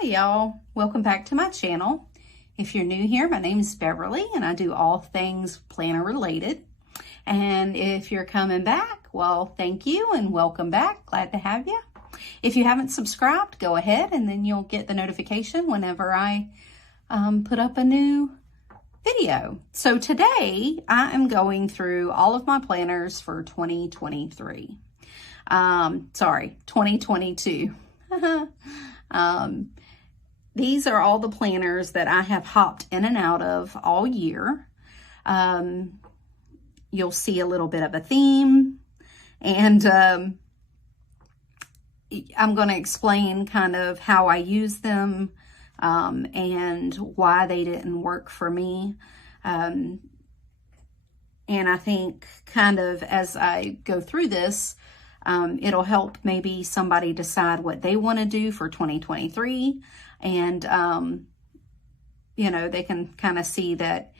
Hi y'all, welcome back to my channel. If you're new here, my name is Beverly and I do all things planner related. And if you're coming back, well, thank you and welcome back. Glad to have you. If you haven't subscribed, go ahead and then you'll get the notification whenever I put up a new video. So today I am going through all of my planners for 2023. 2022. These are all the planners that I have hopped in and out of all year. You'll see a little bit of a theme, and I'm going to explain kind of how I use them and why they didn't work for me. And I think kind of as I go through this, it'll help maybe somebody decide what they want to do for 2023. And, you know, they can kind of see that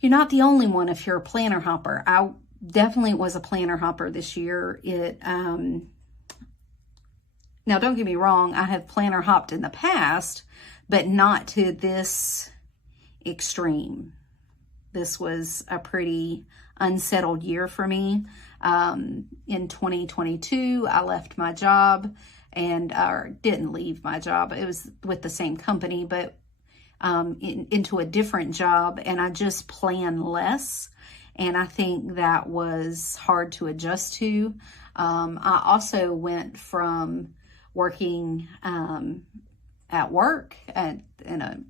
you're not the only one if you're a planner hopper. I definitely was a planner hopper this year. Now don't get me wrong, I have planner hopped in the past, but not to this extreme. This was a pretty unsettled year for me. In 2022, I left my job and didn't leave my job. It was with the same company, but into a different job, and I just planned less. And I think that was hard to adjust to. I also went from working at work at the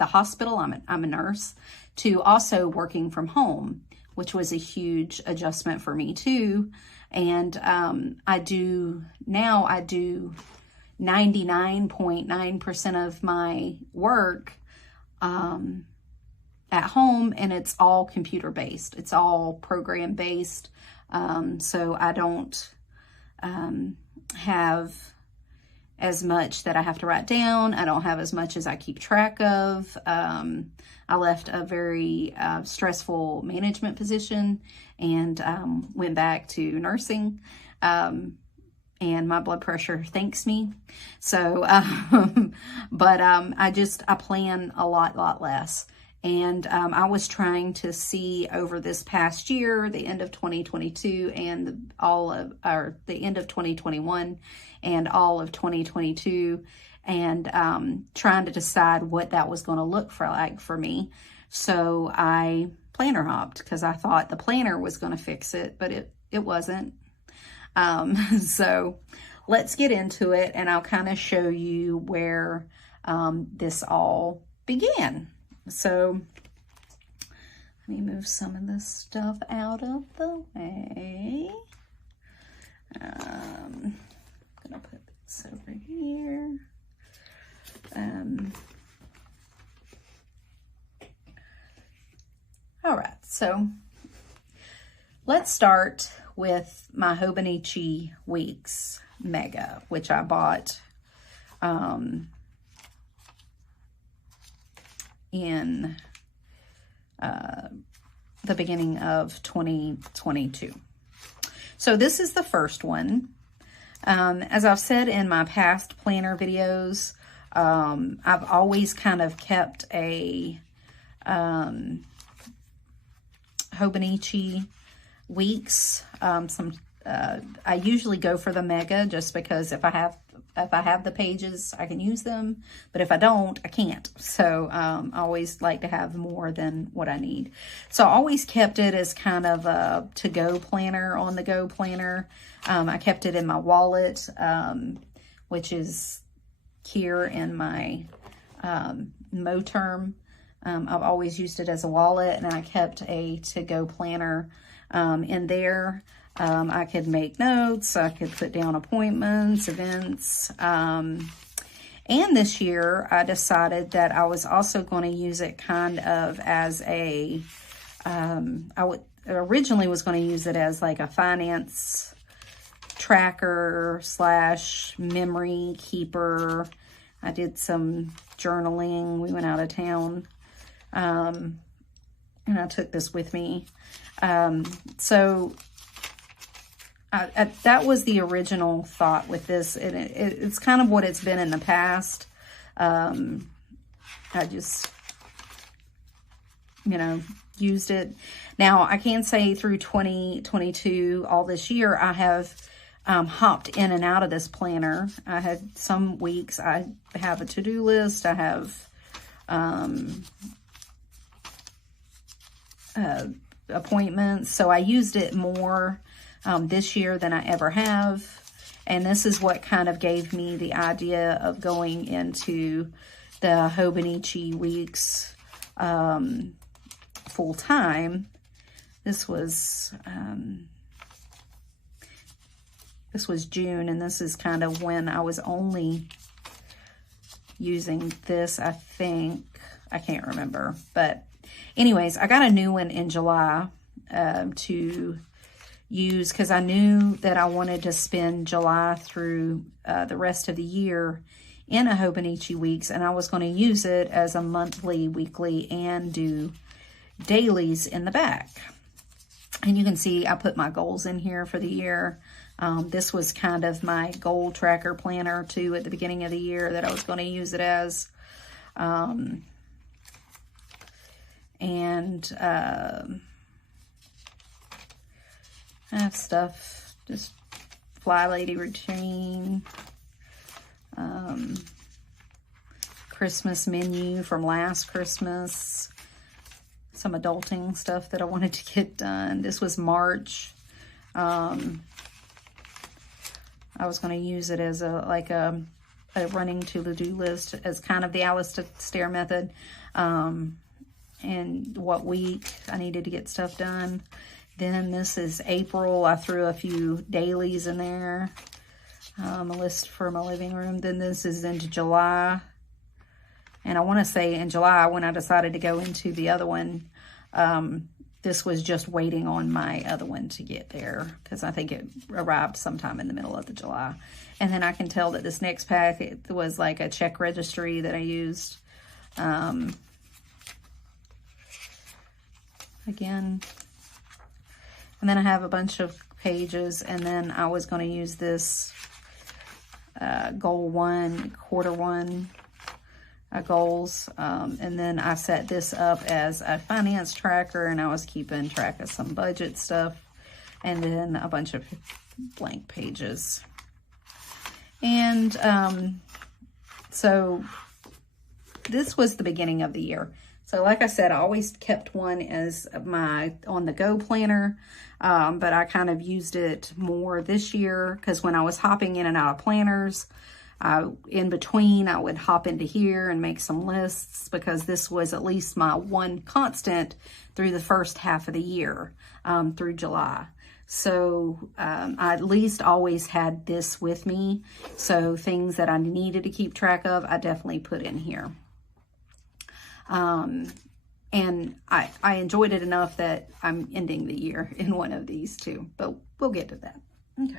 hospital. I'm a nurse, to also working from home, which was a huge adjustment for me too. And I do 99.9% of my work at home, and it's all computer based. It's all program based. So I don't have as much that I have to write down. I don't have as much as I keep track of. I left a very stressful management position and went back to nursing. And my blood pressure thanks me. So, I plan a lot less. And I was trying to see over this past year, the end of 2022 and the end of 2021 and all of 2022, and trying to decide what that was going to look like for me. So I planner hopped because I thought the planner was going to fix it, but it wasn't. So let's get into it, and I'll kind of show you where this all began. So let me move some of this stuff out of the way. I'm gonna put this over here. All right, so let's start with my Hobanichi Weeks Mega, which I bought in the beginning of 2022. So this is the first one. As I've said in my past planner videos, I've always kind of kept a Hobanichi Weeks. I usually go for the Mega just because if I have the pages, I can use them, but if I don't, I can't. So I always like to have more than what I need. So I always kept it as kind of a to-go planner, on-the-go planner. I kept it in my wallet, which is here in my Moterm. I've always used it as a wallet, and I kept a to-go planner in there. I could make notes, I could put down appointments, events, and this year I decided that I was also going to use it kind of as a, originally was going to use it as like a finance tracker / memory keeper. I did some journaling. We went out of town, and I took this with me. So that was the original thought with this, and it's kind of what it's been in the past. I just, you know, used it. Now, I can say through 2022, all this year, I have hopped in and out of this planner. I had some weeks I have a to-do list. I have appointments. So I used it more this year than I ever have. And this is what kind of gave me the idea of going into the Hobanichi Weeks full time. This was June, and this is kind of when I was only using this, I think. I can't remember. But anyways, I got a new one in July to use because I knew that I wanted to spend July through the rest of the year in a Hobanichi Weeks, and I was going to use it as a monthly, weekly, and do dailies in the back. And you can see I put my goals in here for the year. This was kind of my goal tracker planner too at the beginning of the year that I was going to use it as. I have stuff, just Fly Lady routine, Christmas menu from last Christmas, some adulting stuff that I wanted to get done. This was March. I was going to use it as a running to-do list as kind of the Alistair method, and what week I needed to get stuff done. Then this is April. I threw a few dailies in there, a list for my living room. Then this is into July. And I want to say in July, when I decided to go into the other one, this was just waiting on my other one to get there because I think it arrived sometime in the middle of the July. And then I can tell that this next pack, it was like a check registry that I used. Again. And then I have a bunch of pages, and then I was going to use this goal 1, quarter 1 goals. And then I set this up as a finance tracker, and I was keeping track of some budget stuff, and then a bunch of blank pages. And so this was the beginning of the year. So like I said, I always kept one as my on-the-go planner, but I kind of used it more this year because when I was hopping in and out of planners, in between, I would hop into here and make some lists because this was at least my one constant through the first half of the year, through July. So I at least always had this with me. So things that I needed to keep track of, I definitely put in here. And I enjoyed it enough that I'm ending the year in one of these too, but we'll get to that. Okay.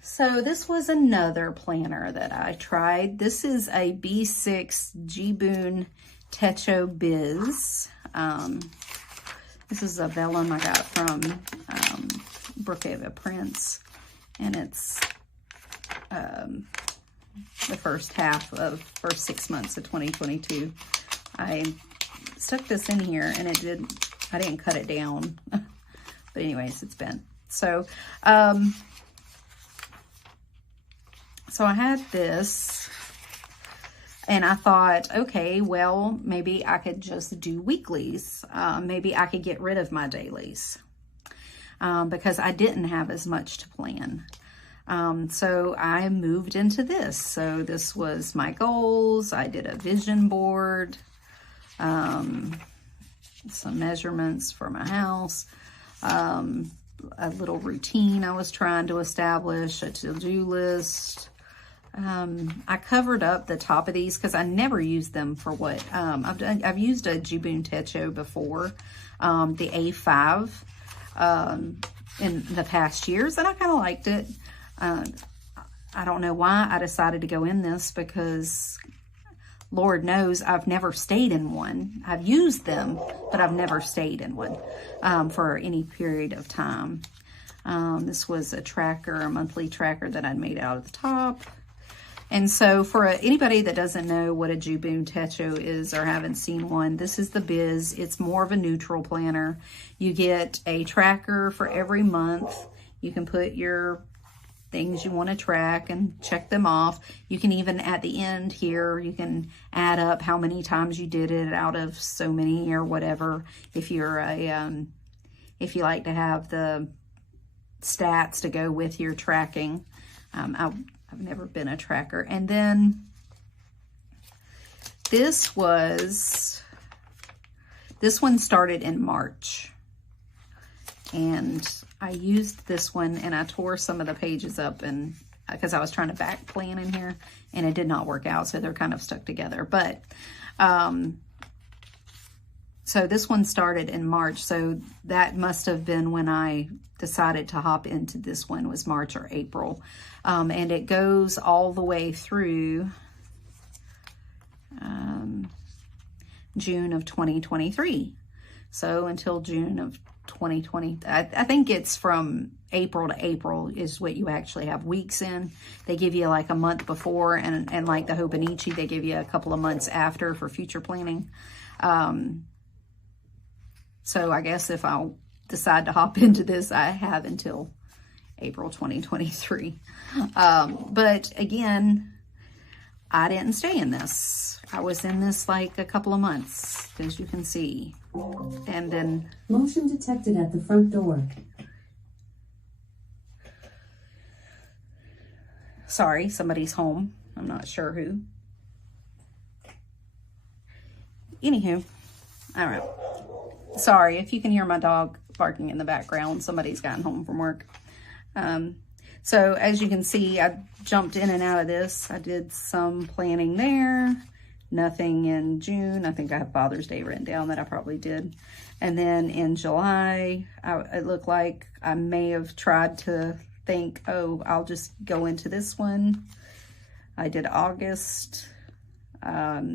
So this was another planner that I tried. This is a B6 Boon Tetro Biz. This is a vellum I got from Brooke Evah Prints, and it's the first 6 months of 2022. I stuck this in here, and I didn't cut it down, but anyways, it's been. So, so I had this, and I thought, okay, well, maybe I could just do weeklies. Maybe I could get rid of my dailies because I didn't have as much to plan. So I moved into this. So this was my goals. I did a vision board, some measurements for my house, a little routine I was trying to establish, a to-do list. I covered up the top of these because I never used them for what I've used a Boon Tetro before, the A5 in the past years, and I kind of liked it. I don't know why I decided to go in this because Lord knows I've never stayed in one. I've used them, but I've never stayed in one for any period of time. This was a tracker, a monthly tracker that I'd made out of the top. And so for anybody that doesn't know what a Boon Tetro is or haven't seen one, this is the biz. It's more of a neutral planner. You get a tracker for every month. You can put your things you want to track and check them off. You can even at the end here, you can add up how many times you did it out of so many or whatever. If you're a, if you like to have the stats to go with your tracking. I've never been a tracker. And then this one started in March. And I used this one and I tore some of the pages up and because I was trying to back plan in here and it did not work out. So they're kind of stuck together. But so this one started in March. So that must have been when I decided to hop into this one, was March or April. And it goes all the way through June of 2023. So until June of 2020, I think it's from April to April is what you actually have weeks in. They give you like a month before, and like the Hobanichi, they give you a couple of months after for future planning. So I guess if I'll decide to hop into this, I have until April 2023. But again, I didn't stay in this. I was in this like a couple of months, as you can see. And then... Motion detected at the front door. Sorry, somebody's home. I'm not sure who. Anywho, all right. Sorry if you can hear my dog barking in the background. Somebody's gotten home from work. So as you can see, I jumped in and out of this. I did some planning there. Nothing in June. I think I have Father's Day written down that I probably did. And then in July, it looked like I may have tried to think, oh, I'll just go into this one. I did August. But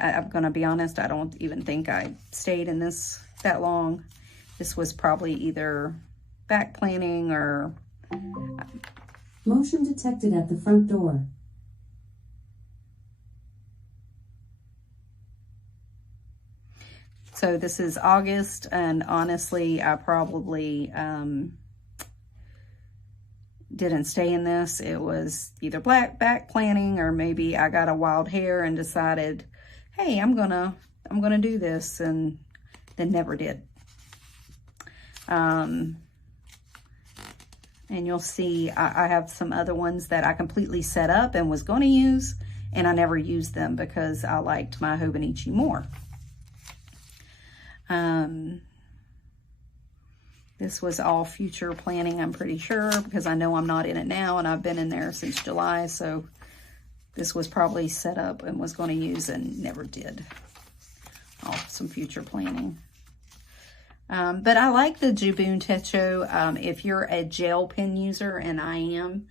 I'm going to be honest, I don't even think I stayed in this that long. This was probably either back planning or... Motion detected at the front door. So this is August, and honestly, I probably didn't stay in this. It was either back planning, or maybe I got a wild hair and decided, hey, I'm gonna do this, and then never did. And you'll see I have some other ones that I completely set up and was going to use, and I never used them because I liked my Hobanichi more. This was all future planning, I'm pretty sure, because I know I'm not in it now, and I've been in there since July, so this was probably set up and was going to use and never did. Oh, some future planning. But I like the Boon Tetro. If you're a gel pen user, and I am,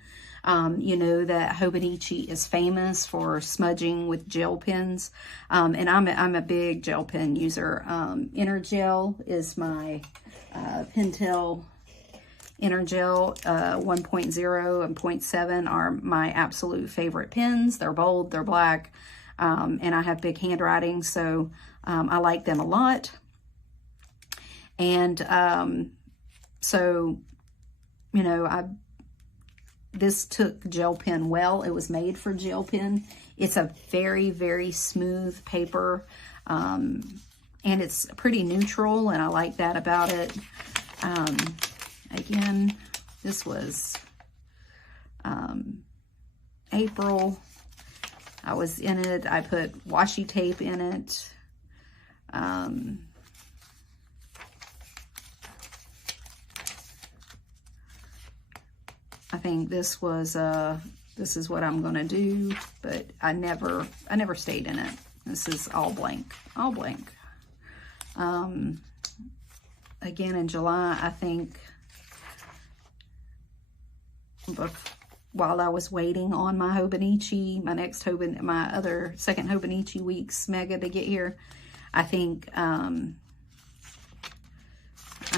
you know that Hobanichi is famous for smudging with gel pens. And I'm a big gel pen user. Inner Gel is my Pentel Inner Gel. 1.0 and 0.7 are my absolute favorite pens. They're bold, they're black, and I have big handwriting, so I like them a lot. And so, you know, this took gel pen well. It was made for gel pen. It's a very, very smooth paper, and it's pretty neutral, and I like that about it. Again, this was April. I was in it. I put washi tape in it. I think this was, this is what I'm going to do, but I never stayed in it. This is all blank, all blank. Again, in July, I think while I was waiting on my Hobanichi, my other second Hobanichi Weeks mega to get here. I think I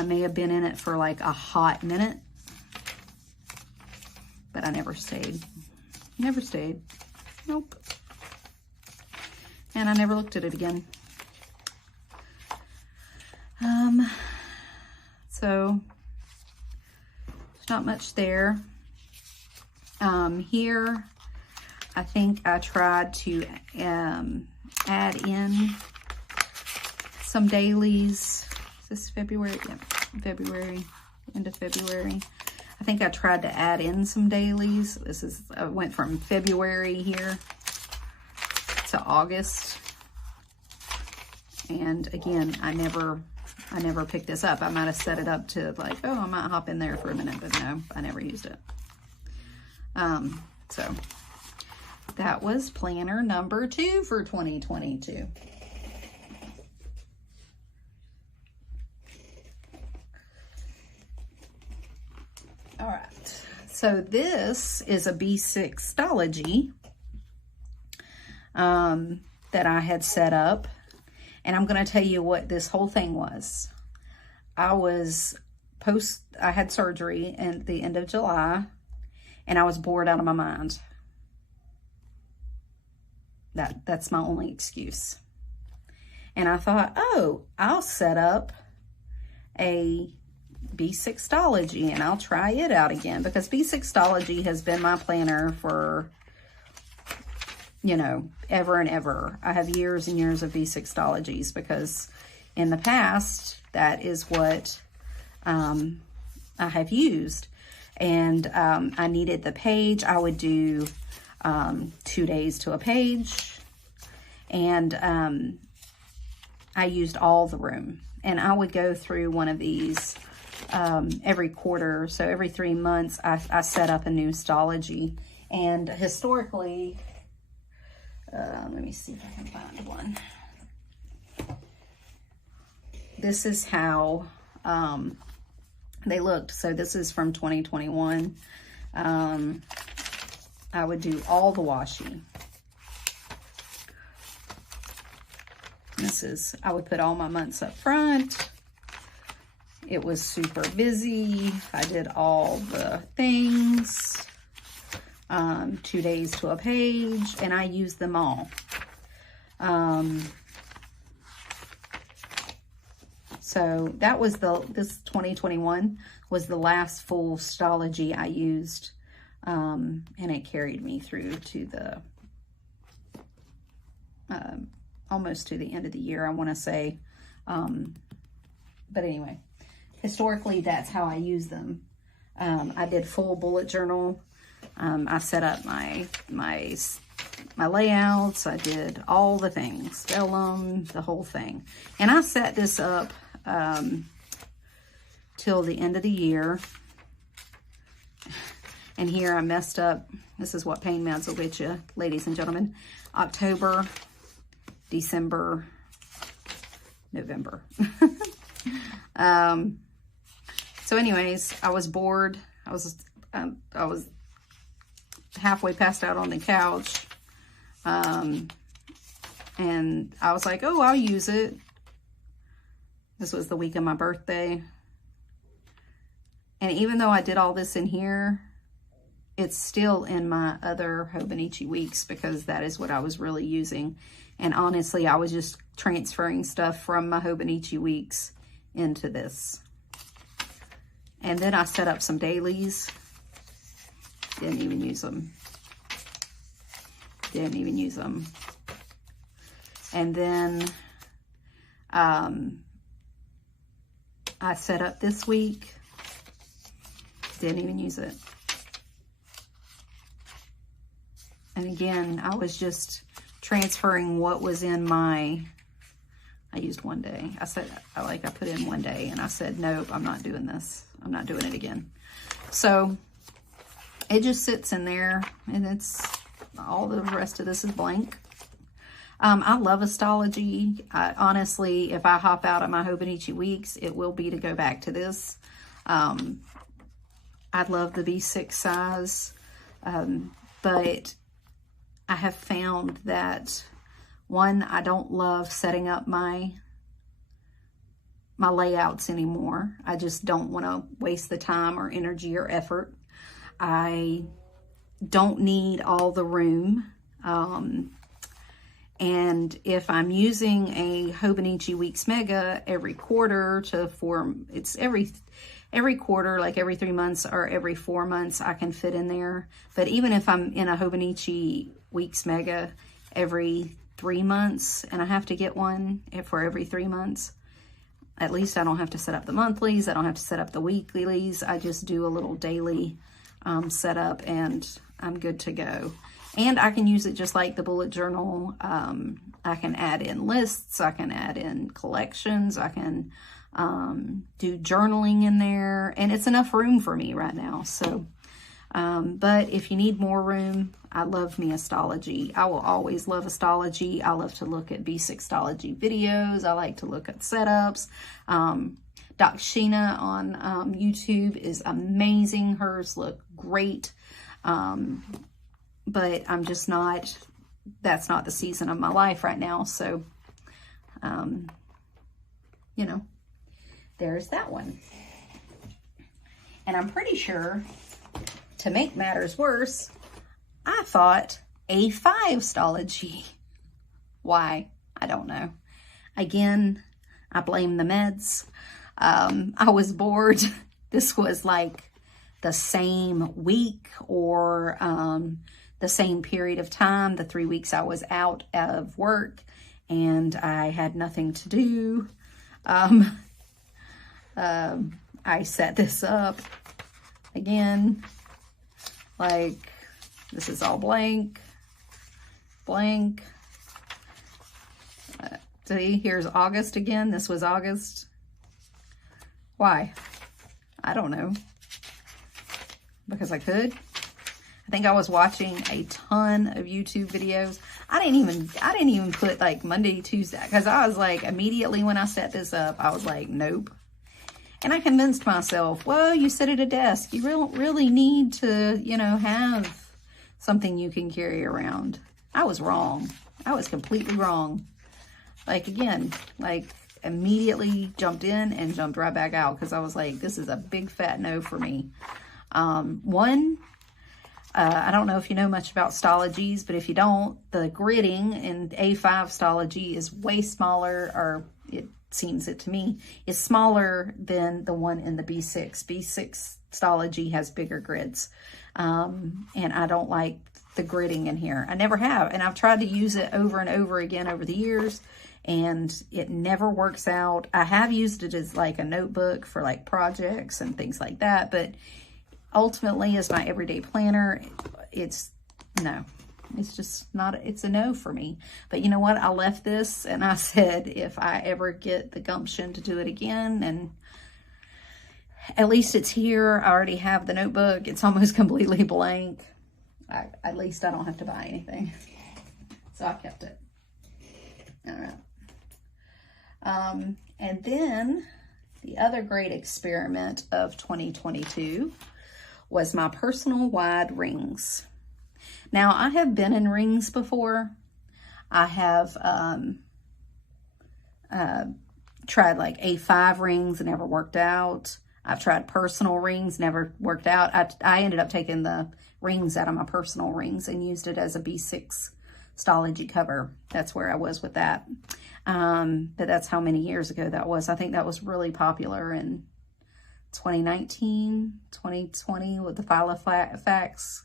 may have been in it for like a hot minute, but I never stayed. Never stayed. Nope. And I never looked at it again. So there's not much there. Here, I think I tried to add in some dailies. Is this February? Yeah, February, end of February. I think I tried to add in some dailies. I went from February here to August. And again, I never picked this up. I might have set it up to like, oh, I might hop in there for a minute, but no, I never used it. So that was planner number 2 for 2022. All right, so this is a B6 Astrology that I had set up, and I'm going to tell you what this whole thing was. I had surgery at the end of July, and I was bored out of my mind. That's my only excuse. And I thought, oh, I'll set up a B6 Astrology and I'll try it out again, because B6 Astrology has been my planner for, you know, ever and ever. I have years and years of B6 Astrologies, because in the past, that is what I have used. And I needed the page. I would do 2 days to a page. And I used all the room. And I would go through one of these every quarter. So every 3 months, I set up a new astrology. And historically, let me see if I can find one. This is how they looked. So this is from 2021. I would do all the washi. I would put all my months up front. It was super busy. I did all the things. 2 days to a page, and I used them all. So that was this 2021 was the last full astrology I used. And it carried me through to the, almost to the end of the year, I want to say. But anyway, historically, that's how I use them. I did full bullet journal. I set up my layouts. I did all the things, vellum, the whole thing. And I set this up till the end of the year. And here I messed up. This is what pain meds will get you, ladies and gentlemen. October, December, November. So anyways, I was bored. I was halfway passed out on the couch. And I was like, oh, I'll use it. This was the week of my birthday. And even though I did all this in here, it's still in my other Hobanichi Weeks, because that is what I was really using. And honestly, I was just transferring stuff from my Hobanichi Weeks into this. And then I set up some dailies. Didn't even use them. Didn't even use them. And then I set up this week. Didn't even use it. And again, I was just transferring what was in my, I used 1 day. I put in 1 day and I said, nope, I'm not doing this. I'm not doing it again. So it just sits in there, and it's all the rest of this is blank. I love astrology. Honestly, if I hop out of my Hobanichi Weeks, it will be to go back to this. I love the B6 size. But I have found that, one, I don't love setting up my layouts anymore. I just don't want to waste the time or energy or effort. I don't need all the room. And if I'm using a Hobanichi Weeks Mega every quarter to form, it's every quarter, like every 3 months or every 4 months, I can fit in there. But even if I'm in a Hobanichi Weeks Mega every 3 months, and I have to get one for every 3 months, at least I don't have to set up the monthlies. I don't have to set up the weeklies. I just do a little daily setup, and I'm good to go. And I can use it just like the bullet journal. I can add in lists. I can add in collections. I can do journaling in there. And it's enough room for me right now. So, but if you need more room, I love me Astrology. I will always love Astrology. I love to look at basic Astrology videos. I like to look at setups. Doc Sheena on YouTube is amazing. Hers look great. But I'm just not, that's not the season of my life right now. So, you know, there's that one. And I'm pretty sure, to make matters worse, I thought A5 Astrology. Why? I don't know. Again, I blame the meds. I was bored. This was like the same week or the same period of time, the 3 weeks I was out of work and I had nothing to do. I set this up again, like this is all blank. See, here's August again. This was August. Why? I don't know. Because I could. I think I was watching a ton of YouTube videos. I didn't even put like Monday, Tuesday, because I was like, immediately when I set this up, I was like, nope. And I convinced myself, well, you sit at a desk. You really need to, you know, have something you can carry around. I was wrong. I was completely wrong. Like, again, like immediately jumped in and jumped right back out because I was like, this is a big fat no for me. I don't know if you know much about Astrologies, but if you don't, the gridding in A5 Astrology is way smaller, or it seems it to me, is smaller than the one in the B6. B6 Astrology has bigger grids. And I don't like the gridding in here. I never have. And I've tried to use it over and over again over the years, and it never works out. I have used it as like a notebook for like projects and things like that, but ultimately as my everyday planner, it's no. It's just not, it's a no for me. But you know what? I left this and I said, if I ever get the gumption to do it again, and at least it's here. I already have the notebook. It's almost completely blank. At least I don't have to buy anything. So I kept it. All right. And then the other great experiment of 2022 was my personal wide rings. Now, I have been in rings before. I have tried like A5 rings, never worked out. I've tried personal rings, never worked out. I ended up taking the rings out of my personal rings and used it as a B6 Astrology cover. That's where I was with that. But that's how many years ago that was. I think that was really popular in 2019, 2020 with the Filofax.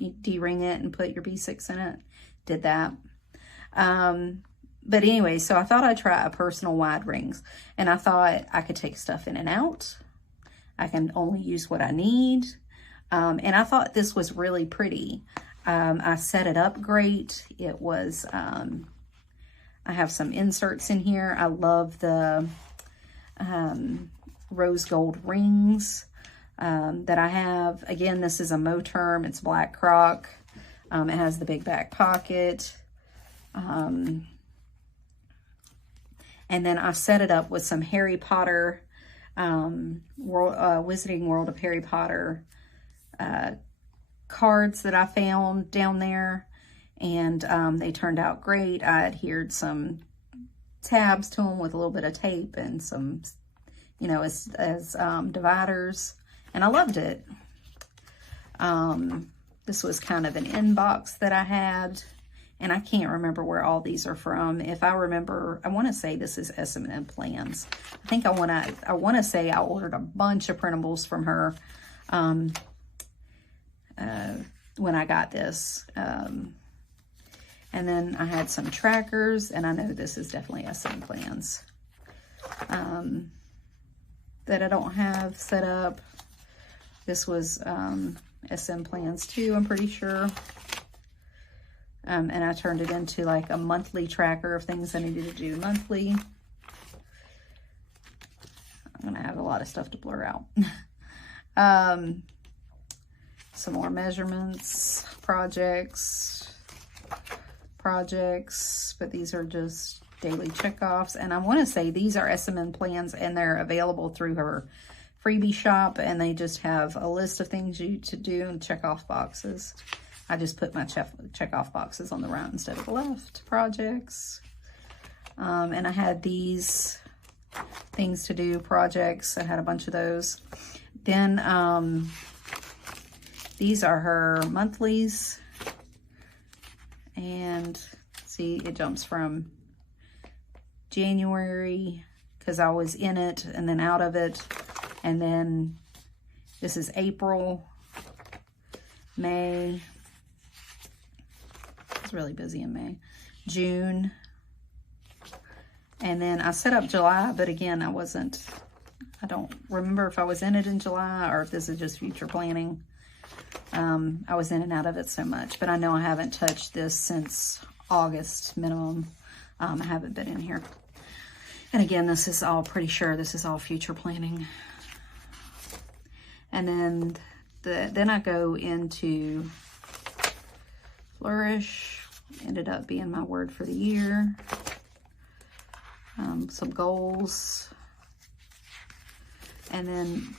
You D-ring it and put your B6 in it. Did that. But anyway, so I thought I'd try a personal wide rings. And I thought I could take stuff in and out. I can only use what I need. And I thought this was really pretty. I set it up great. It was, I have some inserts in here. I love the rose gold rings that I have. Again, this is a Moterm. It's black croc. It has the big back pocket. And then I set it up with some Harry Potter, Wizarding World of Harry Potter cards that I found down there, and they turned out great. I adhered some tabs to them with a little bit of tape and some, you know, as dividers, and I loved it. This was kind of an inbox that I had, and I can't remember where all these are from. If I remember, I want to say this is S&M Plans. I think I want to say I ordered a bunch of printables from her when I got this. And then I had some trackers, and I know this is definitely SM Plans that I don't have set up. This was SM Plans too, I'm pretty sure. And I turned it into like a monthly tracker of things I needed to do monthly. I'm gonna have a lot of stuff to blur out. Some more measurements, projects, but these are just daily checkoffs. And I want to say these are SMN plans, and they're available through her freebie shop, and they just have a list of things you to do and check off boxes. I just put my check off boxes on the right instead of the left. Projects. And I had these things to do, projects. I had a bunch of those. Then these are her monthlies. And see, it jumps from January, because I was in it and then out of it. And then this is April, May. I was really busy in May. June. And then I set up July, but again, I don't remember if I was in it in July or if this is just future planning. I was in and out of it so much, but I know I haven't touched this since August minimum. I haven't been in here. And again, this is all, pretty sure this is all future planning. And then then I go into Flourish. Ended up being my word for the year. Some goals. And then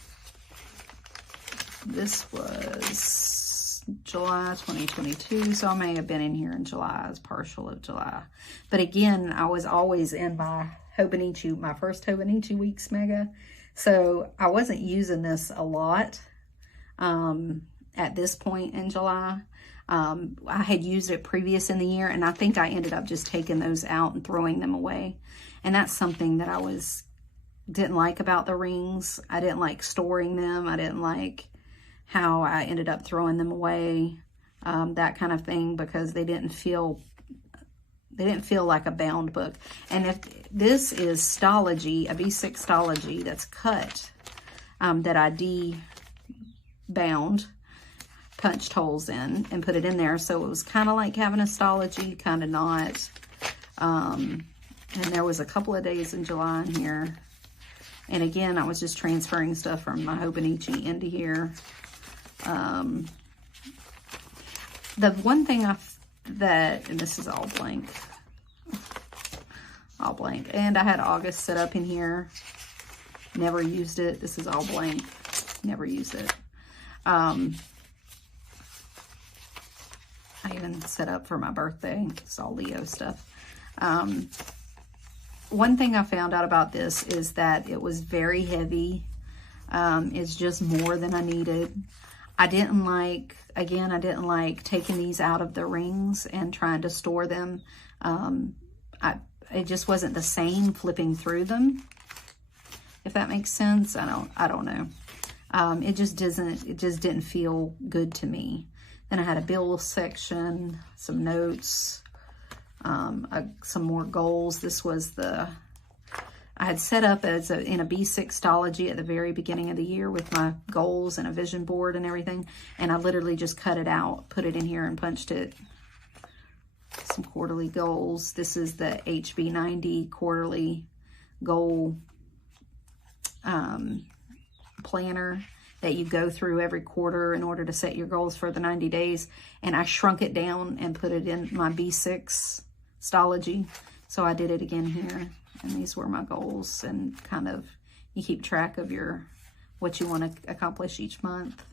this was July 2022, so I may have been in here in July, as partial of July. But again, I was always in my Hobanichi, my first Hobanichi Weeks mega, so I wasn't using this a lot at this point in July. I had used it previous in the year, and I think I ended up just taking those out and throwing them away. And that's something that I didn't like about the rings. I didn't like storing them. I didn't like how I ended up throwing them away, that kind of thing, because they didn't feel like a bound book. And if this is Astrology, a B6 Astrology that's cut, that I de-bound, punched holes in and put it in there. So it was kind of like having Astrology, kind of not. And there was a couple of days in July in here. And again, I was just transferring stuff from my Hobanichi into here. The one thing and this is all blank. All blank. And I had August set up in here. Never used it. This is all blank. Never used it. I even set up for my birthday. It's all Leo stuff. One thing I found out about this is that it was very heavy. It's just more than I needed. I didn't like taking these out of the rings and trying to store them. It just wasn't the same flipping through them, if that makes sense. I don't know. It just didn't feel good to me. Then I had a bill section, some notes, some more goals. This was I had set up in a B6 Astrology at the very beginning of the year with my goals and a vision board and everything. And I literally just cut it out, put it in here and punched it. Some quarterly goals. This is the HB90 quarterly goal planner that you go through every quarter in order to set your goals for the 90 days. And I shrunk it down and put it in my B6 Astrology. So I did it again here. And these were my goals, and kind of you keep track of what you want to accomplish each month.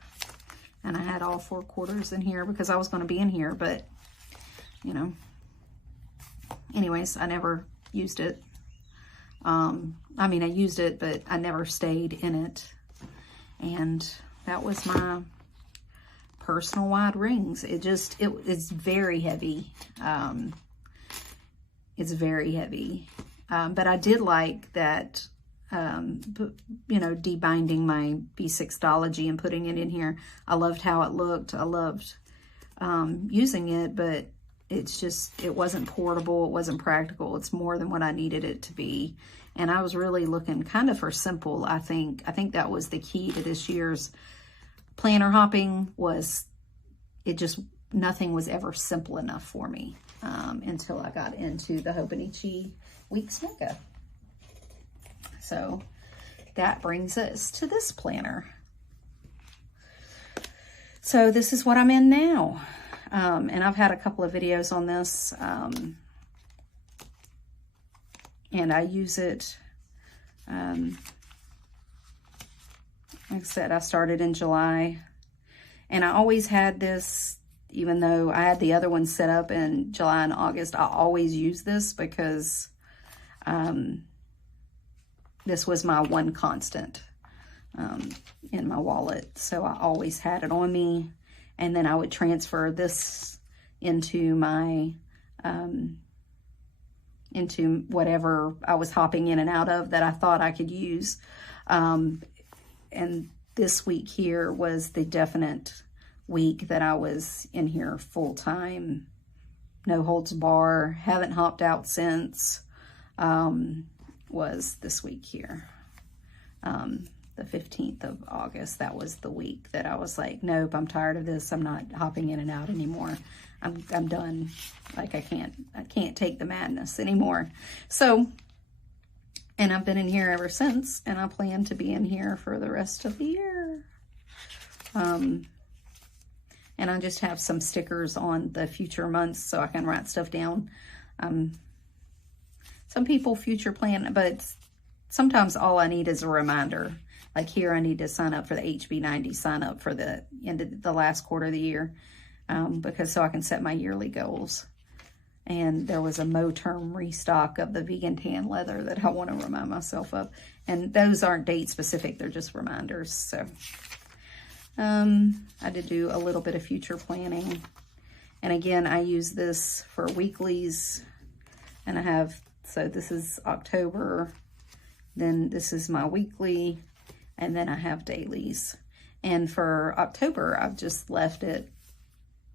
And I had all 4 quarters in here because I was going to be in here, but, you know, anyways, I never used it. I mean, I used it, but I never stayed in it. And that was my personal wide rings. It's very heavy. It's very heavy. But I did like that, you know, debinding my B6ology and putting it in here. I loved how it looked. I loved using it, but it wasn't portable. It wasn't practical. It's more than what I needed it to be. And I was really looking kind of for simple, I think. I think that was the key to this year's planner hopping, was nothing was ever simple enough for me until I got into the Hobanichi Weeks Mega. So that brings us to this planner. So this is what I'm in now. And I've had a couple of videos on this. And I use it, like I said, I started in July. And I always had this, even though I had the other one set up in July and August, I always use this because this was my one constant in my wallet. So I always had it on me. And then I would transfer this into my, into whatever I was hopping in and out of that I thought I could use. And this week here was the definite week that I was in here full time, no holds bar, haven't hopped out since, was this week here. The 15th of August, that was the week that I was like, nope, I'm tired of this. I'm not hopping in and out anymore. I'm done. Like I can't take the madness anymore. So, and I've been in here ever since, and I plan to be in here for the rest of the year. And I just have some stickers on the future months so I can write stuff down. Some people future plan, but sometimes all I need is a reminder. Like here, I need to sign up for the HB90, sign up for the end of the last quarter of the year, because so I can set my yearly goals. And there was a Mo-Term restock of the vegan tan leather that I want to remind myself of. And those aren't date specific, they're just reminders. So I did do a little bit of future planning. And again, I use this for weeklies. And I have, so this is October, then this is my weekly, and then I have dailies. And for October, I've just left it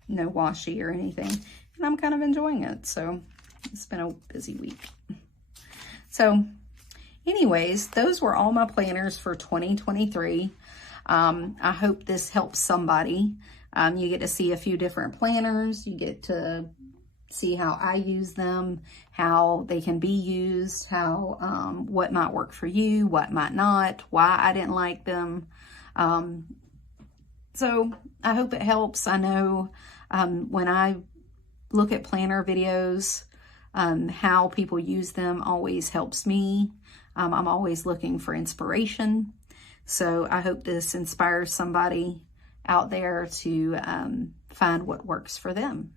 no washi or anything. And I'm kind of enjoying it. So it's been a busy week. So anyways, those were all my planners for 2023. I hope this helps somebody. You get to see a few different planners. You get to see how I use them, how they can be used, how what might work for you, what might not, why I didn't like them. So I hope it helps. I know when I look at planner videos, how people use them always helps me. I'm always looking for inspiration. So I hope this inspires somebody out there to find what works for them.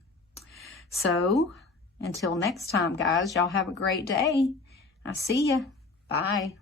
So until next time, guys, y'all have a great day. I'll see ya. Bye.